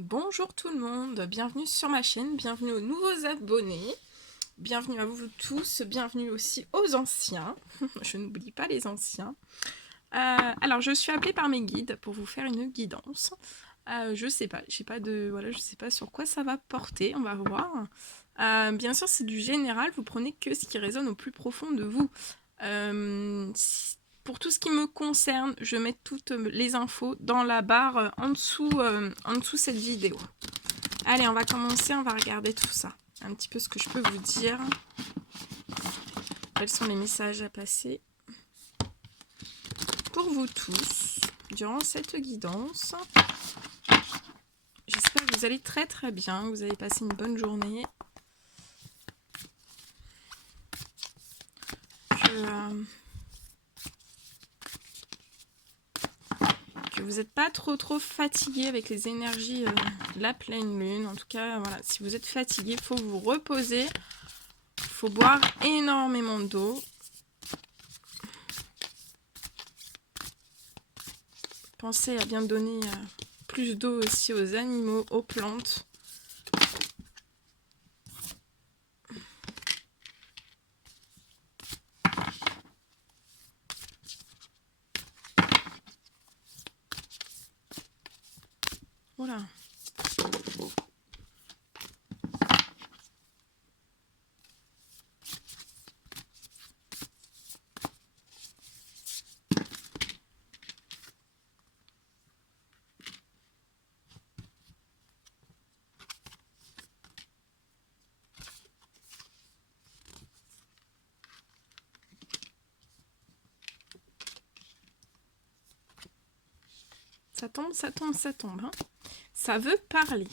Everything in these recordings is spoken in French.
Bonjour tout le monde, bienvenue sur ma chaîne, bienvenue aux nouveaux abonnés, bienvenue à vous tous, bienvenue aussi aux anciens, je n'oublie pas les anciens. Alors je suis appelée par mes guides pour vous faire une guidance. Je sais pas, je sais pas sur quoi ça va porter, on va voir. Bien sûr c'est du général, vous prenez que ce qui résonne au plus profond de vous. Pour tout ce qui me concerne, je mets toutes les infos dans la barre en dessous cette vidéo. Allez, on va commencer, on va regarder tout ça. Un petit peu ce que je peux vous dire. Quels sont les messages à passer pour vous tous durant cette guidance. J'espère que vous allez très très bien, que vous allez passer une bonne journée. Que vous n'êtes pas trop fatigué avec les énergies de la pleine lune. En tout cas, voilà, si vous êtes fatigué, il faut vous reposer. Il faut boire énormément d'eau. Pensez à bien donner plus d'eau aussi aux animaux, aux plantes. Voilà. Ça tombe, ça tombe, ça tombe. Hein. Ça veut parler.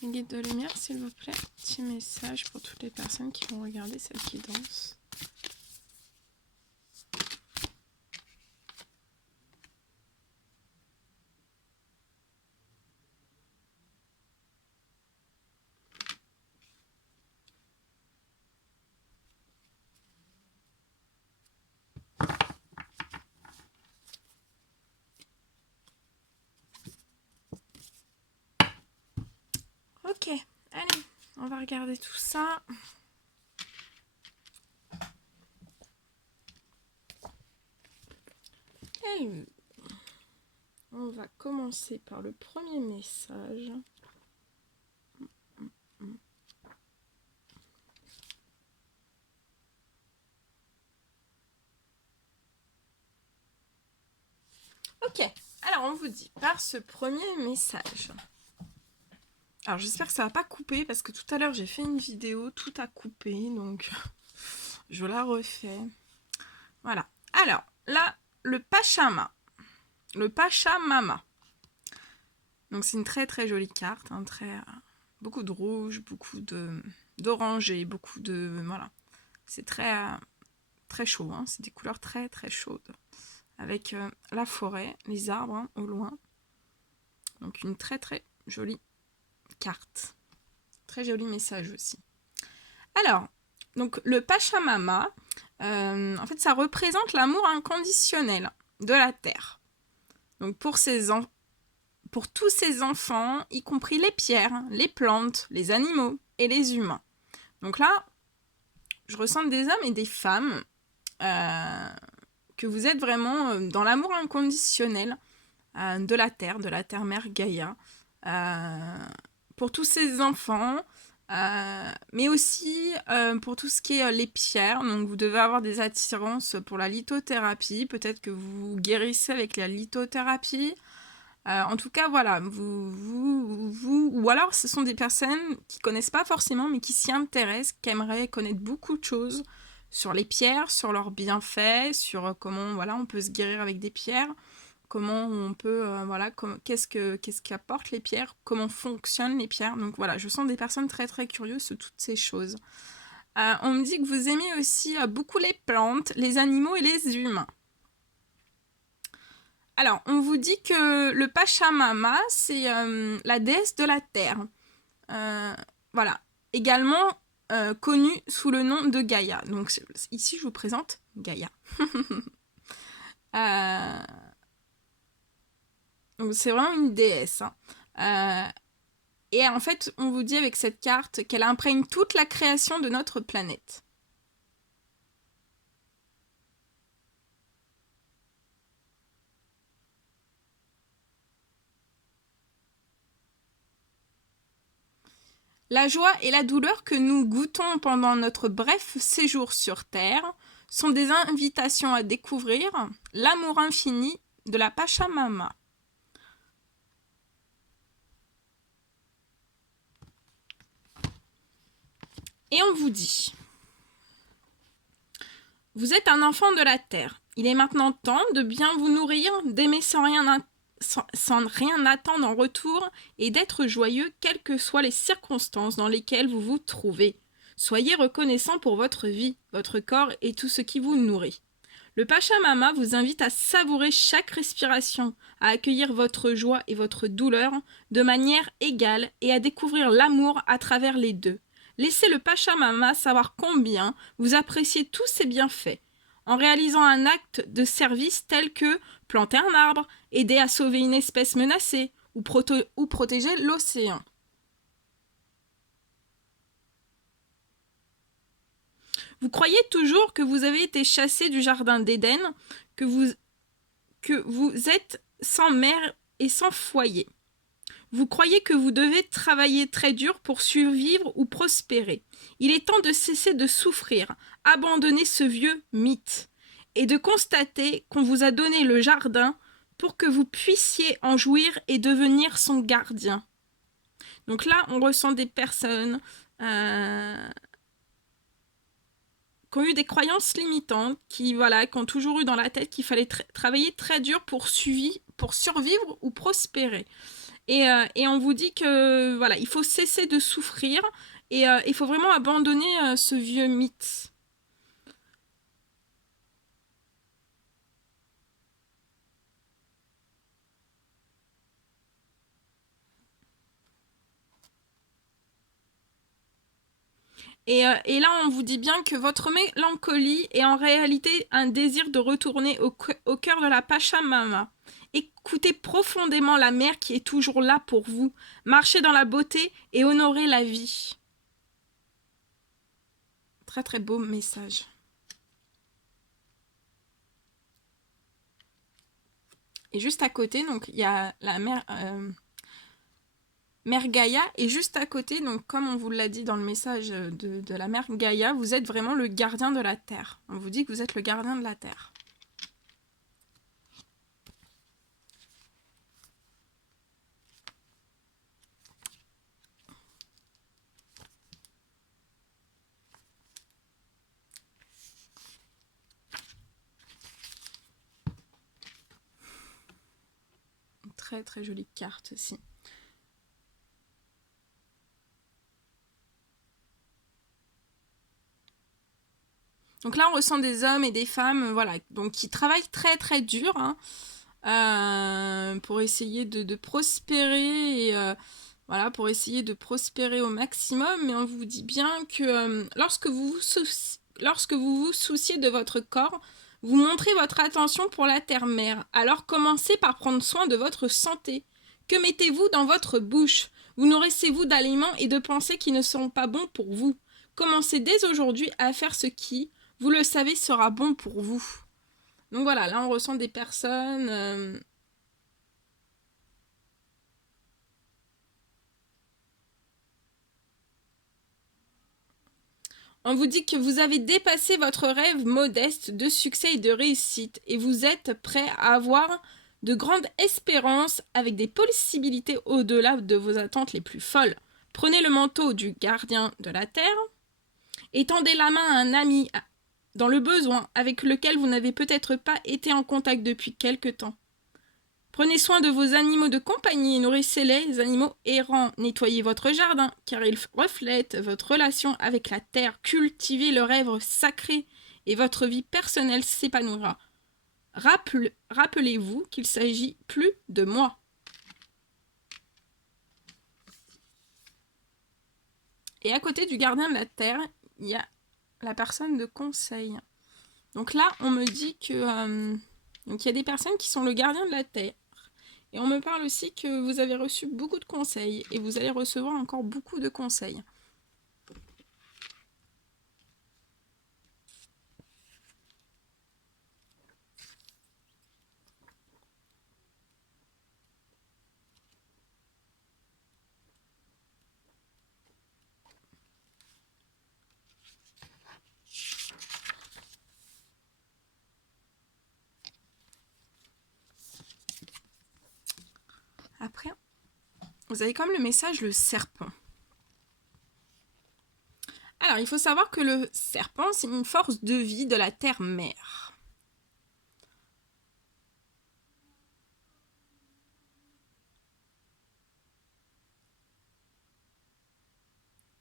Guide de lumière, s'il vous plaît. Petit message pour toutes les personnes qui vont regarder cette guidance. Ok, allez, on va regarder tout ça. Et on va commencer par le premier message. Ok, alors on vous dit par ce premier message. Alors j'espère que ça va pas couper parce que tout à l'heure j'ai fait une vidéo, tout a coupé, donc je la refais. Voilà. Alors là, le Pachama. Le Pachamama. Donc c'est une très jolie carte, hein, beaucoup de rouge, beaucoup d'orangé, beaucoup de... Voilà. C'est très chaud, hein, c'est des couleurs très chaudes. Avec la forêt, les arbres hein, au loin. Donc une très jolie carte. Très joli message aussi. Alors, donc le Pachamama, en fait ça représente l'amour inconditionnel de la terre. Donc pour tous ces enfants, y compris les pierres, les plantes, les animaux et les humains. Donc là, je ressens des hommes et des femmes que vous êtes vraiment dans l'amour inconditionnel de la terre mère Gaïa. Pour tous ces enfants, mais aussi pour tout ce qui est les pierres. Donc vous devez avoir des attirances pour la lithothérapie. Peut-être que vous guérissez avec la lithothérapie. En tout cas, voilà, vous ou alors ce sont des personnes qui connaissent pas forcément, mais qui s'y intéressent, qui aimeraient connaître beaucoup de choses sur les pierres, sur leurs bienfaits, sur comment voilà, on peut se guérir avec des pierres, comment on peut, voilà, qu'est-ce qu'apportent les pierres, comment fonctionnent les pierres. Donc voilà, je sens des personnes très très curieuses sur toutes ces choses. On me dit que vous aimez aussi beaucoup les plantes, les animaux et les humains. Alors, on vous dit que le Pachamama, c'est la déesse de la terre. Voilà. Également connue sous le nom de Gaïa. Donc, ici, je vous présente Gaïa. Donc, c'est vraiment une déesse. Hein. Et en fait, on vous dit avec cette carte qu'elle imprègne toute la création de notre planète. La joie et la douleur que nous goûtons pendant notre bref séjour sur Terre sont des invitations à découvrir l'amour infini de la Pachamama. Et on vous dit, vous êtes un enfant de la Terre. Il est maintenant temps de bien vous nourrir, d'aimer sans rien attendre en retour et d'être joyeux quelles que soient les circonstances dans lesquelles vous vous trouvez. Soyez reconnaissant pour votre vie, votre corps et tout ce qui vous nourrit. Le Pachamama vous invite à savourer chaque respiration, à accueillir votre joie et votre douleur de manière égale et à découvrir l'amour à travers les deux. Laissez le Pachamama savoir combien vous appréciez tous ses bienfaits, en réalisant un acte de service tel que planter un arbre, aider à sauver une espèce menacée ou protéger l'océan. Vous croyez toujours que vous avez été chassé du jardin d'Éden, que vous êtes sans mère et sans foyer. Vous croyez que vous devez travailler très dur pour survivre ou prospérer. Il est temps de cesser de souffrir, abandonner ce vieux mythe et de constater qu'on vous a donné le jardin pour que vous puissiez en jouir et devenir son gardien. Donc là, on ressent des personnes qui ont eu des croyances limitantes, qui ont toujours eu dans la tête qu'il fallait travailler très dur pour survivre ou prospérer. Et on vous dit que voilà, il faut cesser de souffrir et il faut vraiment abandonner ce vieux mythe. Et là, on vous dit bien que votre mélancolie est en réalité un désir de retourner au cœur de la Pachamama. Écoutez profondément la mère qui est toujours là pour vous. Marchez dans la beauté et honorez la vie. Très très beau message. Et juste à côté, donc il y a la mère Gaïa, et juste à côté, donc comme on vous l'a dit dans le message de la mère Gaïa, vous êtes vraiment le gardien de la terre. On vous dit que vous êtes le gardien de la terre. Très très jolie carte aussi. Donc là, on ressent des hommes et des femmes, voilà, donc qui travaillent très très dur pour essayer de prospérer et voilà, pour essayer de prospérer au maximum. Mais on vous dit bien que lorsque vous vous souciez de votre corps, vous montrez votre attention pour la terre-mère. Alors commencez par prendre soin de votre santé. Que mettez-vous dans votre bouche? Vous nourrissez-vous d'aliments et de pensées qui ne sont pas bons pour vous? Commencez dès aujourd'hui à faire ce qui, vous le savez, sera bon pour vous. Donc voilà, là on ressent des personnes... On vous dit que vous avez dépassé votre rêve modeste de succès et de réussite et vous êtes prêt à avoir de grandes espérances avec des possibilités au-delà de vos attentes les plus folles. Prenez le manteau du gardien de la terre et tendez la main à un ami dans le besoin avec lequel vous n'avez peut-être pas été en contact depuis quelque temps. Prenez soin de vos animaux de compagnie et nourrissez-les, les animaux errants. Nettoyez votre jardin, car il reflète votre relation avec la terre. Cultivez le rêve sacré et votre vie personnelle s'épanouira. Rappelez-vous qu'il s'agit plus de moi. Et à côté du gardien de la terre, il y a la personne de conseil. Donc là, on me dit que donc il y a des personnes qui sont le gardien de la terre. Et on me parle aussi que vous avez reçu beaucoup de conseils et vous allez recevoir encore beaucoup de conseils. Après, vous avez comme le message le serpent. Alors, il faut savoir que le serpent, c'est une force de vie de la terre-mère.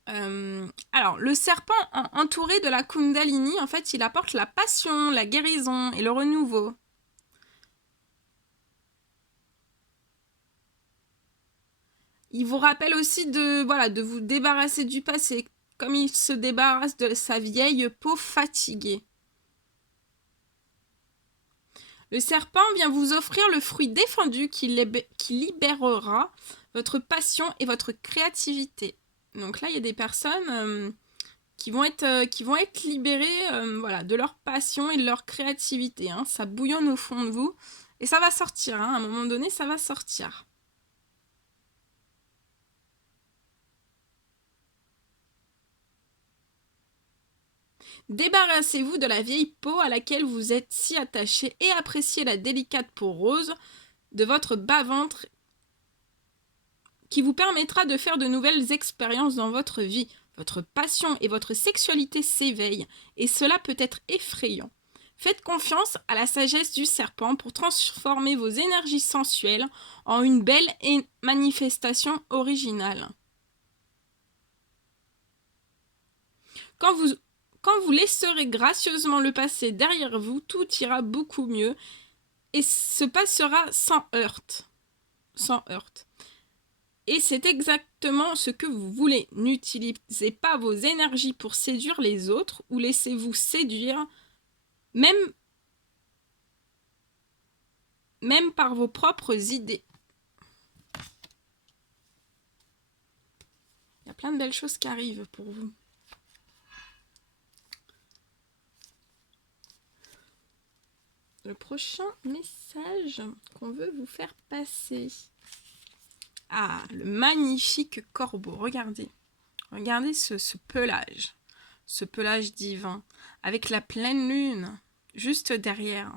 Alors, le serpent entouré de la Kundalini, en fait, il apporte la passion, la guérison et le renouveau. Il vous rappelle aussi de vous débarrasser du passé, comme il se débarrasse de sa vieille peau fatiguée. Le serpent vient vous offrir le fruit défendu qui libérera votre passion et votre créativité. Donc là, il y a des personnes qui vont être libérées de leur passion et de leur créativité. Hein. Ça bouillonne au fond de vous et ça va sortir. Hein. À un moment donné, ça va sortir. Débarrassez-vous de la vieille peau à laquelle vous êtes si attaché et appréciez la délicate peau rose de votre bas-ventre qui vous permettra de faire de nouvelles expériences dans votre vie. Votre passion et votre sexualité s'éveillent et cela peut être effrayant. Faites confiance à la sagesse du serpent pour transformer vos énergies sensuelles en une belle manifestation originale. Quand vous laisserez gracieusement le passé derrière vous, tout ira beaucoup mieux et se passera sans heurte. Sans heurte. Et c'est exactement ce que vous voulez. N'utilisez pas vos énergies pour séduire les autres ou laissez-vous séduire, même par vos propres idées. Il y a plein de belles choses qui arrivent pour vous. Le prochain message qu'on veut vous faire passer. Ah, le magnifique corbeau, regardez. Regardez ce pelage. Ce pelage divin. Avec la pleine lune juste derrière.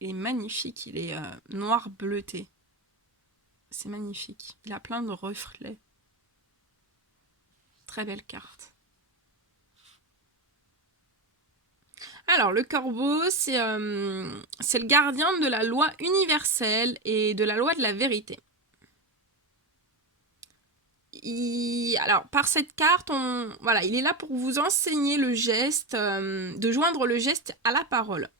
Il est magnifique, il est noir bleuté. C'est magnifique. Il a plein de reflets. Très belle carte. Alors, le corbeau, c'est le gardien de la loi universelle et de la loi de la vérité. Alors, par cette carte, il est là pour vous enseigner le geste, de joindre le geste à la parole.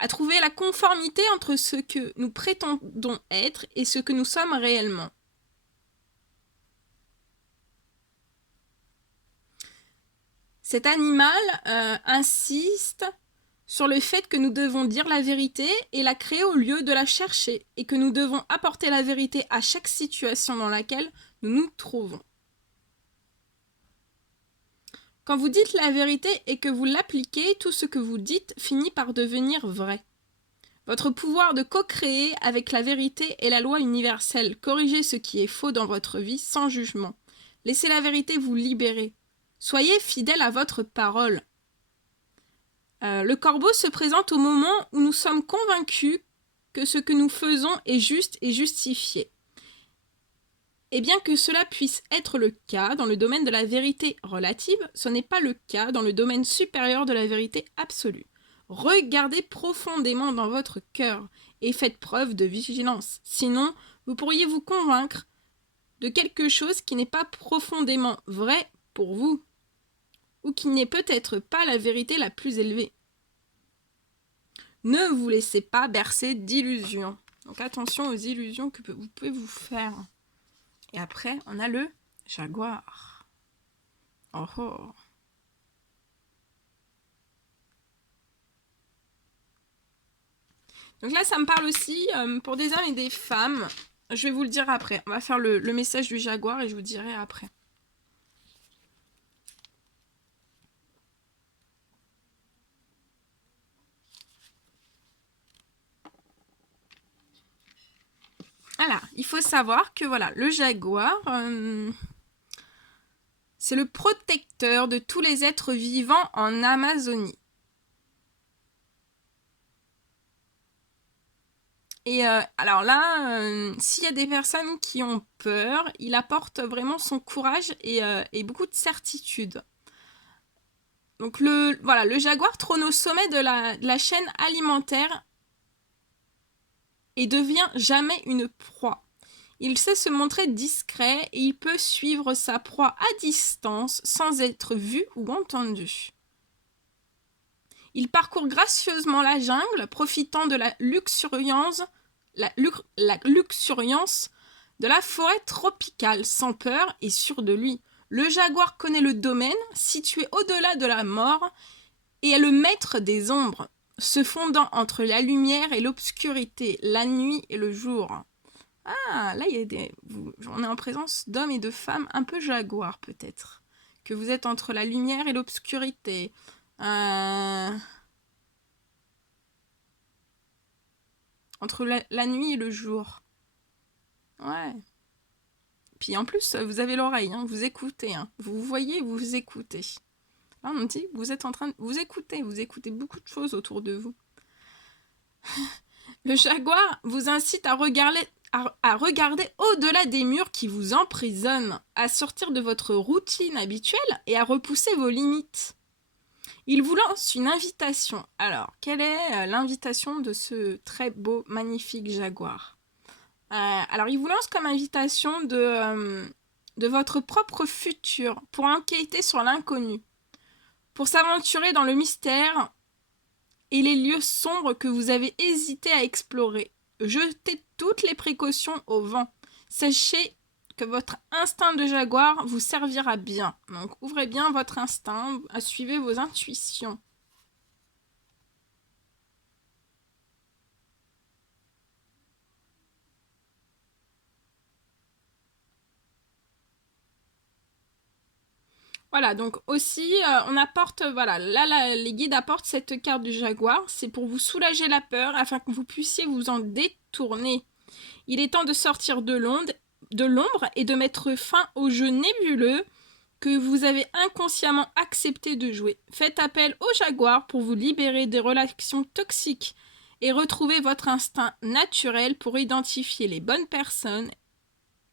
À trouver la conformité entre ce que nous prétendons être et ce que nous sommes réellement. Cet animal insiste sur le fait que nous devons dire la vérité et la créer au lieu de la chercher, et que nous devons apporter la vérité à chaque situation dans laquelle nous nous trouvons. Quand vous dites la vérité et que vous l'appliquez, tout ce que vous dites finit par devenir vrai. Votre pouvoir de co-créer avec la vérité est la loi universelle. Corrigez ce qui est faux dans votre vie sans jugement. Laissez la vérité vous libérer. Soyez fidèle à votre parole. Le corbeau se présente au moment où nous sommes convaincus que ce que nous faisons est juste et justifié. Et bien que cela puisse être le cas dans le domaine de la vérité relative, ce n'est pas le cas dans le domaine supérieur de la vérité absolue. Regardez profondément dans votre cœur et faites preuve de vigilance. Sinon, vous pourriez vous convaincre de quelque chose qui n'est pas profondément vrai pour vous, ou qui n'est peut-être pas la vérité la plus élevée. Ne vous laissez pas bercer d'illusions. Donc attention aux illusions que vous pouvez vous faire. Et après, on a le jaguar. Oh oh. Donc là, ça me parle aussi pour des hommes et des femmes. Je vais vous le dire après. On va faire le message du jaguar et je vous dirai après. Voilà, il faut savoir que voilà, le jaguar, c'est le protecteur de tous les êtres vivants en Amazonie. Et alors là, s'il y a des personnes qui ont peur, il apporte vraiment son courage et beaucoup de certitude. Donc le jaguar trône au sommet de la chaîne alimentaire et devient jamais une proie. Il sait se montrer discret et il peut suivre sa proie à distance sans être vu ou entendu. Il parcourt gracieusement la jungle, profitant de la luxuriance de la forêt tropicale, sans peur et sûr de lui. Le jaguar connaît le domaine, situé au-delà de la mort, et est le maître des ombres, se fondant entre la lumière et l'obscurité, la nuit et le jour. Ah, là, on est en présence d'hommes et de femmes un peu jaguars, peut-être. Que vous êtes entre la lumière et l'obscurité. Entre la nuit et le jour. Ouais. Puis en plus, vous avez l'oreille, hein, vous écoutez. Hein. Vous voyez, vous écoutez. Là, on me dit, vous êtes en train de... Vous écoutez beaucoup de choses autour de vous. Le jaguar vous incite à regarder au-delà des murs qui vous emprisonnent, à sortir de votre routine habituelle et à repousser vos limites. Il vous lance une invitation. Alors, quelle est l'invitation de ce très beau, magnifique jaguar ? Alors, il vous lance comme invitation de votre propre futur pour enquêter sur l'inconnu, pour s'aventurer dans le mystère et les lieux sombres que vous avez hésité à explorer. Jetez toutes les précautions au vent. Sachez que votre instinct de jaguar vous servira bien. Donc ouvrez bien votre instinct, suivez vos intuitions. Voilà, donc aussi, on apporte, voilà, là, les guides apportent cette carte du jaguar. C'est pour vous soulager la peur afin que vous puissiez vous en détourner. Il est temps de sortir de l'ombre et de mettre fin au jeu nébuleux que vous avez inconsciemment accepté de jouer. Faites appel au jaguar pour vous libérer des relations toxiques et retrouver votre instinct naturel pour identifier les bonnes personnes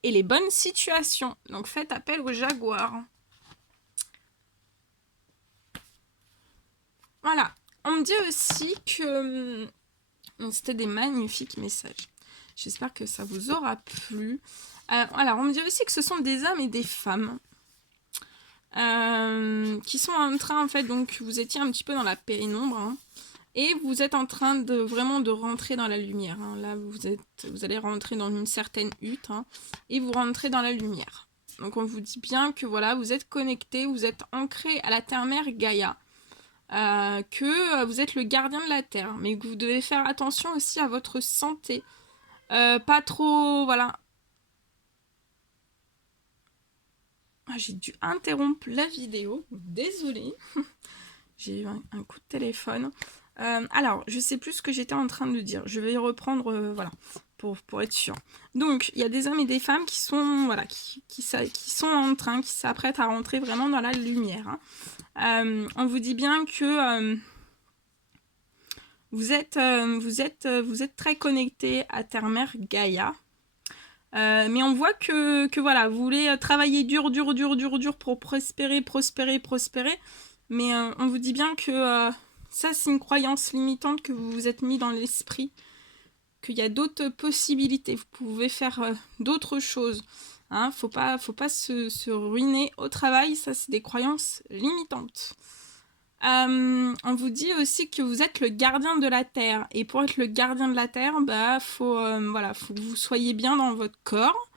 et les bonnes situations. Donc faites appel au jaguar. Voilà. On me dit aussi que... C'était des magnifiques messages. J'espère que ça vous aura plu. Alors, on me dit aussi que ce sont des hommes et des femmes qui sont en train, en fait, donc vous étiez un petit peu dans la pénombre, hein, et vous êtes en train de vraiment de rentrer dans la lumière. Hein. Là, vous allez rentrer dans une certaine hutte, hein, et vous rentrez dans la lumière. Donc, on vous dit bien que voilà, vous êtes connecté, vous êtes ancré à la terre-mère Gaïa. Que vous êtes le gardien de la terre, mais que vous devez faire attention aussi à votre santé. Pas trop, voilà. J'ai dû interrompre la vidéo, désolée. J'ai eu un coup de téléphone. Alors, je sais plus ce que j'étais en train de dire. Je vais reprendre, voilà. pour être sûr. Donc, il y a des hommes et des femmes qui sont, voilà, qui sont en train, qui s'apprêtent à rentrer vraiment dans la lumière. Hein. On vous dit bien que vous êtes très connecté à Terre-Mère Gaïa. Mais on voit que voilà, vous voulez travailler dur pour prospérer. Mais on vous dit bien que ça, c'est une croyance limitante que vous vous êtes mis dans l'esprit. Qu'il y a d'autres possibilités. Vous pouvez faire d'autres choses. Hein, faut pas se ruiner au travail. Ça, c'est des croyances limitantes. On vous dit aussi que vous êtes le gardien de la terre. Et pour être le gardien de la terre, faut que vous soyez bien dans votre corps.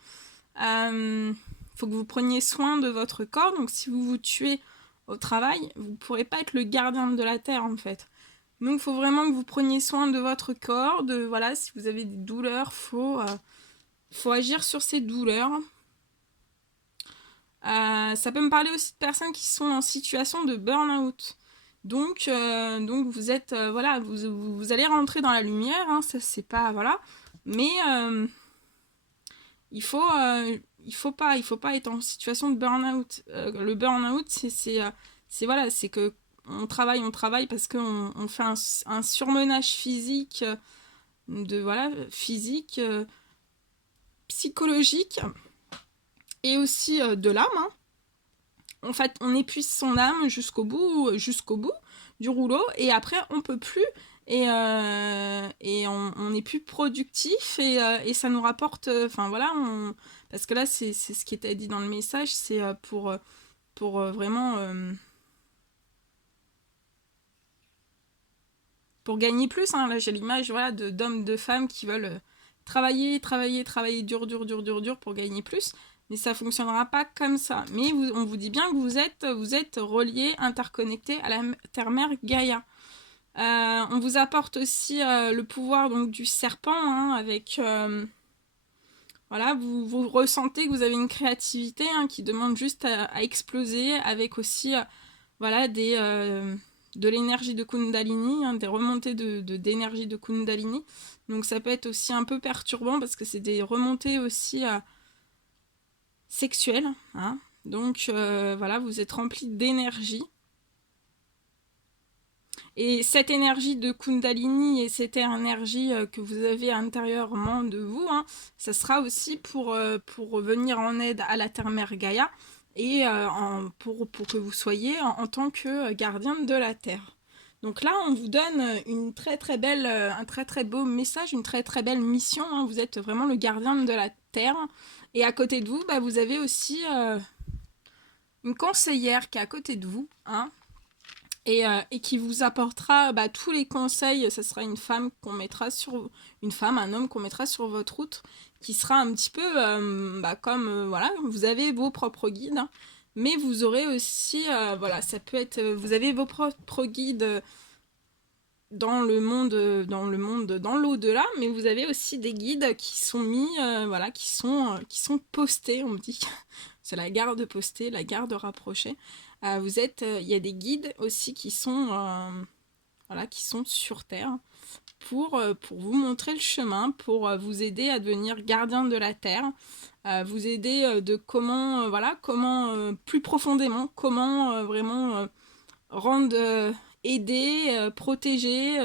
Faut que vous preniez soin de votre corps. Donc si vous vous tuez au travail, vous ne pourrez pas être le gardien de la terre en fait. Donc il faut vraiment que vous preniez soin de votre corps. Si vous avez des douleurs, faut agir sur ces douleurs. Ça peut me parler aussi de personnes qui sont en situation de burn-out. Donc vous êtes vous allez rentrer dans la lumière, hein, ça c'est pas mais il faut pas être en situation de burn-out. Le burn-out c'est que on travaille parce qu'on fait un surmenage physique physique, psychologique et aussi de l'âme. Hein. En fait, on épuise son âme jusqu'au bout du rouleau et après on peut plus et on n'est plus productif et ça nous rapporte parce que là c'est ce qui était dit dans le message, c'est pour vraiment pour gagner plus. Hein. Là j'ai l'image d'hommes, de femmes qui veulent travailler dur pour gagner plus. Mais ça fonctionnera pas comme ça. Mais on vous dit bien que vous êtes reliés, interconnectés à la Terre-Mère Gaïa. On vous apporte aussi le pouvoir donc du serpent, hein, avec vous ressentez que vous avez une créativité qui demande juste à exploser, avec aussi de l'énergie de Kundalini, hein, des remontées d'énergie de Kundalini. Donc ça peut être aussi un peu perturbant parce que c'est des remontées aussi sexuelle, hein. Donc vous êtes rempli d'énergie. Et cette énergie de Kundalini et cette énergie que vous avez intérieurement de vous, hein, ça sera aussi pour venir en aide à la Terre-Mère Gaïa et pour que vous soyez en tant que gardien de la Terre. Donc là, on vous donne une très très belle, un très très beau message, une très très belle mission. Hein. Vous êtes vraiment le gardien de la Terre. Et à côté de vous, vous avez aussi une conseillère qui est à côté de vous, hein, et qui vous apportera tous les conseils. Ça sera une femme un homme qu'on mettra sur votre route, qui sera un petit peu comme vous avez vos propres guides, hein, mais vous aurez aussi ça peut être vous avez vos propres guides dans l'au-delà, mais vous avez aussi des guides qui sont mis, qui sont postés, on me dit. C'est la garde postée, la garde rapprochée. Il y a des guides aussi qui sont sur Terre pour vous montrer le chemin, pour vous aider à devenir gardien de la Terre, vous aider de comment plus profondément, comment vraiment rendre aider, protéger,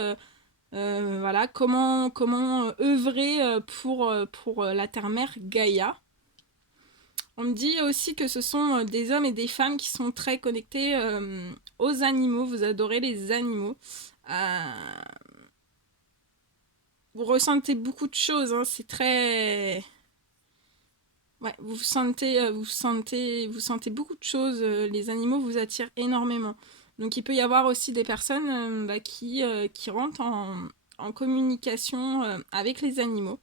comment œuvrer pour la Terre-Mère Gaïa. On me dit aussi que ce sont des hommes et des femmes qui sont très connectés aux animaux. Vous adorez les animaux. Vous ressentez beaucoup de choses. Hein. C'est très... Ouais, vous sentez beaucoup de choses. Les animaux vous attirent énormément. Donc il peut y avoir aussi des personnes qui rentrent en communication avec les animaux.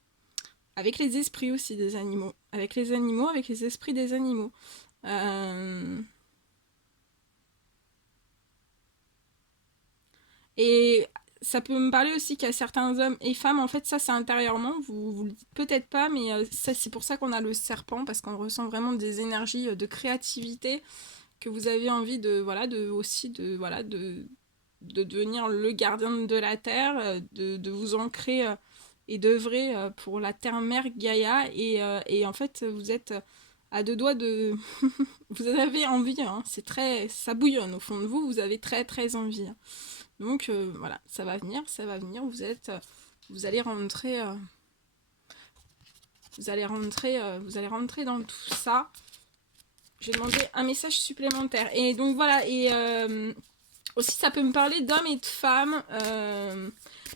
Avec les esprits aussi des animaux. Avec les animaux, avec les esprits des animaux. Et ça peut me parler aussi qu'il y a certains hommes et femmes, en fait ça c'est intérieurement, vous le dites peut-être pas, mais ça, c'est pour ça qu'on a le serpent, parce qu'on ressent vraiment des énergies de créativité, que vous avez envie de devenir le gardien de la terre, de vous ancrer et d'œuvrer pour la terre-mère Gaïa. Et en fait, vous êtes à deux doigts de... vous avez envie, hein, c'est très... ça bouillonne au fond de vous, vous avez très très envie. Hein. Donc voilà, ça va venir, vous allez rentrer... vous allez rentrer dans tout ça. J'ai demandé un message supplémentaire. Et donc voilà, et aussi ça peut me parler d'hommes et de femmes.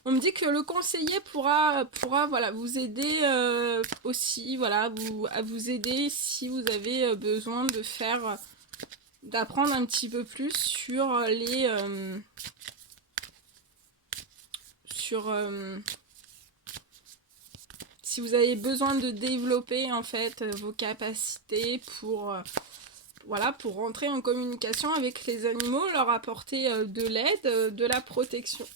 On me dit que le conseiller pourra voilà, vous aider aussi, voilà, à vous aider si vous avez besoin de faire, d'apprendre un petit peu plus sur les... si vous avez besoin de développer en fait vos capacités pour voilà, pour rentrer en communication avec les animaux, leur apporter de l'aide, de la protection,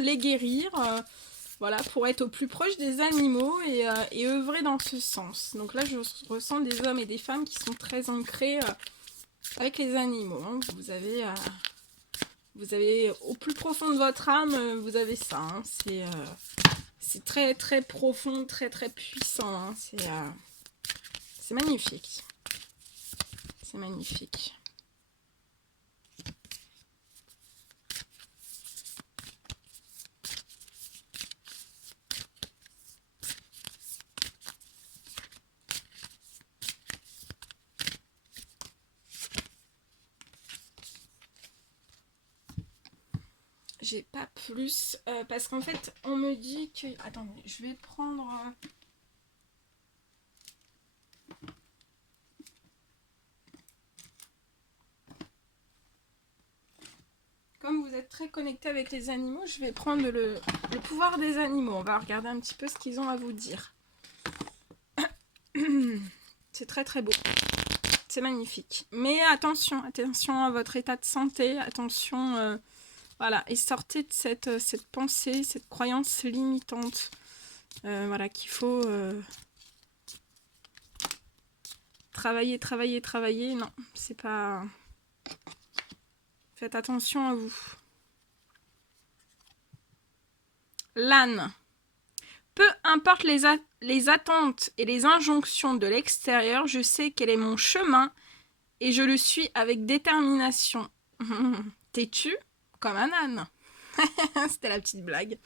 les guérir, voilà, pour être au plus proche des animaux et œuvrer dans ce sens. Donc là, je ressens des hommes et des femmes qui sont très ancrés avec les animaux. Hein. Vous avez au plus profond de votre âme, vous avez ça. Hein. C'est très très profond, très très puissant. Hein. C'est magnifique. C'est magnifique. J'ai pas plus parce qu'en fait on me dit que... Attendez, je vais prendre... Comme vous êtes très connecté avec les animaux, je vais prendre le pouvoir des animaux. On va regarder un petit peu ce qu'ils ont à vous dire. C'est très très beau. C'est magnifique. Mais attention, attention à votre état de santé. Attention, voilà. Et sortez de cette pensée, cette croyance limitante. Voilà, qu'il faut travailler, travailler, travailler. Non, c'est pas... Faites attention à vous. L'âne. Peu importe les attentes et les injonctions de l'extérieur, je sais quel est mon chemin et je le suis avec détermination. Têtu comme un âne. C'était la petite blague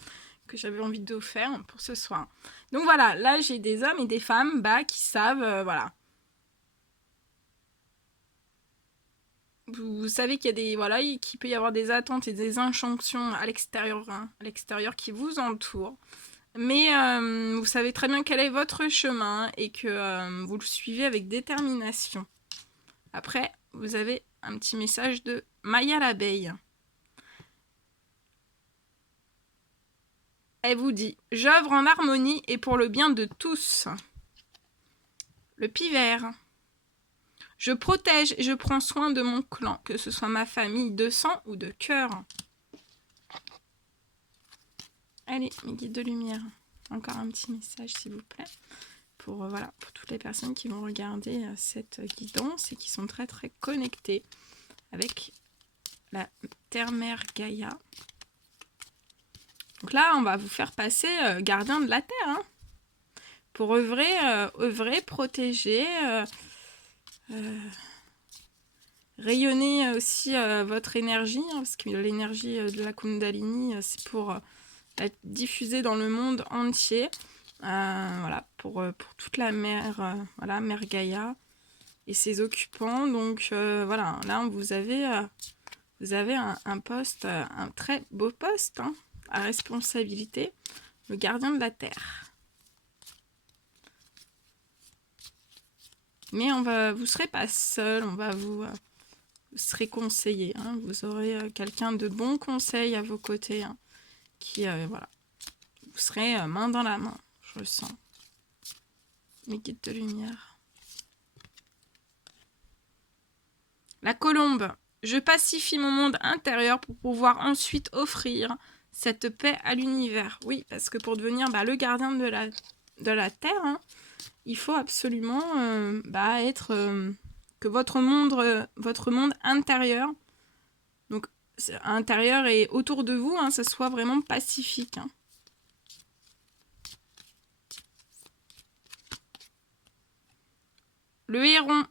que j'avais envie de vous faire pour ce soir. Donc voilà, là j'ai des hommes et des femmes qui savent, voilà. Vous savez qu'il y a des, voilà, qu'il peut y avoir des attentes et des injonctions à l'extérieur, hein, qui vous entourent. Mais vous savez très bien quel est votre chemin et que vous le suivez avec détermination. Après, vous avez un petit message de Maya l'abeille. Elle vous dit « J'œuvre en harmonie et pour le bien de tous. » Le pivert. Je protège et je prends soin de mon clan, que ce soit ma famille de sang ou de cœur. Allez, mes guides de lumière. Encore un petit message, s'il vous plaît. Pour, voilà, pour toutes les personnes qui vont regarder cette guidance et qui sont très très connectées avec la Terre-Mère Gaïa. Donc là, on va vous faire passer gardien de la Terre. Hein, pour œuvrer, protéger... rayonner aussi votre énergie, hein, parce que l'énergie de la Kundalini, c'est pour être diffusée dans le monde entier. Voilà, pour toute la mer, voilà, Mère Gaïa et ses occupants. Donc voilà, là vous avez un poste, un très beau poste hein, à responsabilité, le gardien de la Terre. Mais vous ne serez pas seul, vous serez conseillé. Hein, vous aurez quelqu'un de bon conseil à vos côtés hein, qui, voilà, vous serez main dans la main, je le sens. Mes guides de lumière. La colombe. Je pacifie mon monde intérieur pour pouvoir ensuite offrir cette paix à l'univers. Oui, parce que pour devenir le gardien de la Terre, hein, il faut absolument être que votre monde intérieur, donc intérieur et autour de vous, hein, ça soit vraiment pacifique. Hein. Le héron.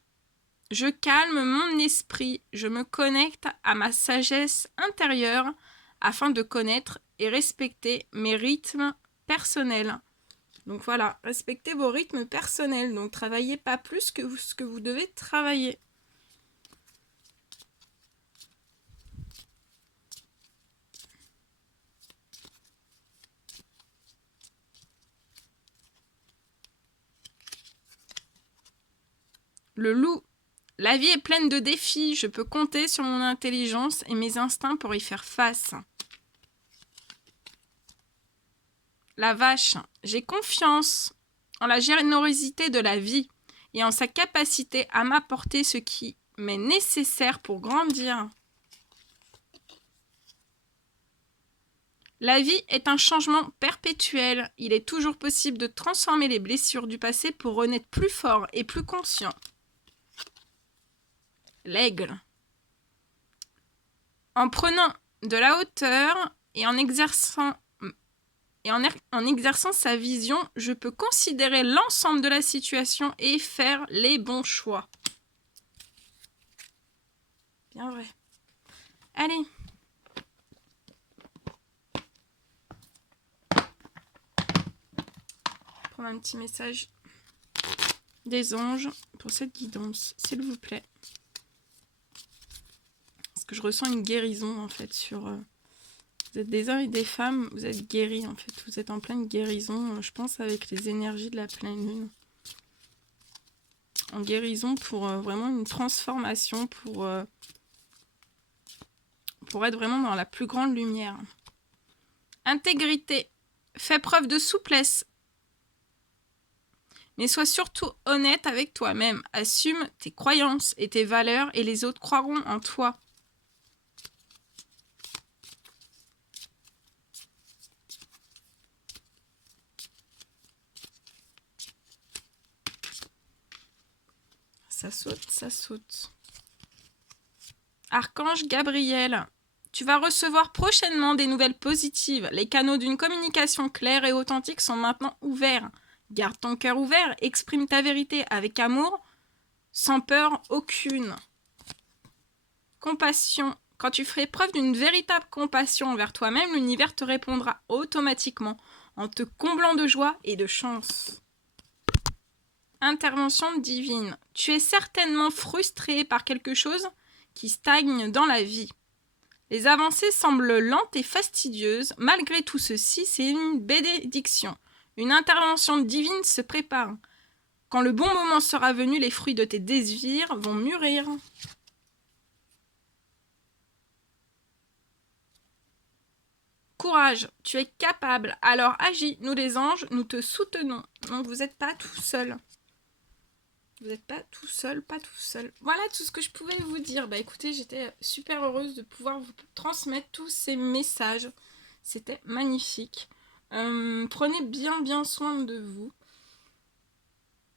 Je calme mon esprit, je me connecte à ma sagesse intérieure afin de connaître et respecter mes rythmes personnels. Donc voilà, respectez vos rythmes personnels. Donc travaillez pas plus que ce que vous devez travailler. Le loup. La vie est pleine de défis, je peux compter sur mon intelligence et mes instincts pour y faire face. La vache. J'ai confiance en la générosité de la vie et en sa capacité à m'apporter ce qui m'est nécessaire pour grandir. La vie est un changement perpétuel. Il est toujours possible de transformer les blessures du passé pour renaître plus fort et plus conscient. L'aigle. En prenant de la hauteur et en exerçant sa vision, je peux considérer l'ensemble de la situation et faire les bons choix. Bien vrai. Allez. Prendre un petit message des anges pour cette guidance, s'il vous plaît. Parce que je ressens une guérison en fait sur... Vous êtes des hommes et des femmes, vous êtes guéris en fait. Vous êtes en pleine guérison, je pense, avec les énergies de la pleine lune. En guérison pour vraiment une transformation, pour être vraiment dans la plus grande lumière. Intégrité. Fais preuve de souplesse. Mais sois surtout honnête avec toi-même. Assume tes croyances et tes valeurs et les autres croiront en toi. Ça saute, ça saute. Archange Gabriel, tu vas recevoir prochainement des nouvelles positives. Les canaux d'une communication claire et authentique sont maintenant ouverts. Garde ton cœur ouvert, exprime ta vérité avec amour, sans peur aucune. Compassion. Quand tu ferais preuve d'une véritable compassion envers toi-même, l'univers te répondra automatiquement en te comblant de joie et de chance. Intervention divine. Tu es certainement frustré par quelque chose qui stagne dans la vie. Les avancées semblent lentes et fastidieuses. Malgré tout ceci, c'est une bénédiction. Une intervention divine se prépare. Quand le bon moment sera venu, les fruits de tes désirs vont mûrir. Courage, tu es capable, alors agis. Nous les anges, nous te soutenons. Donc vous n'êtes pas tout seul. Vous n'êtes pas tout seul, pas tout seul. Voilà tout ce que je pouvais vous dire. Bah écoutez, j'étais super heureuse de pouvoir vous transmettre tous ces messages. C'était magnifique. Prenez bien soin de vous.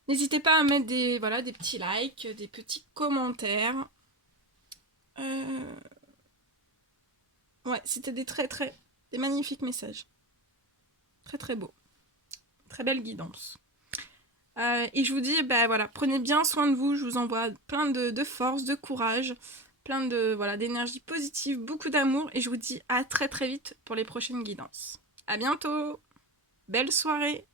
N'hésitez pas à mettre des petits likes, des petits commentaires. Ouais, c'était des magnifiques messages. Très beaux. Très belle guidance. Et je vous dis, prenez bien soin de vous. Je vous envoie plein de force, de courage, plein d'énergie positive, beaucoup d'amour. Et je vous dis à très vite pour les prochaines guidances. À bientôt. Belle soirée.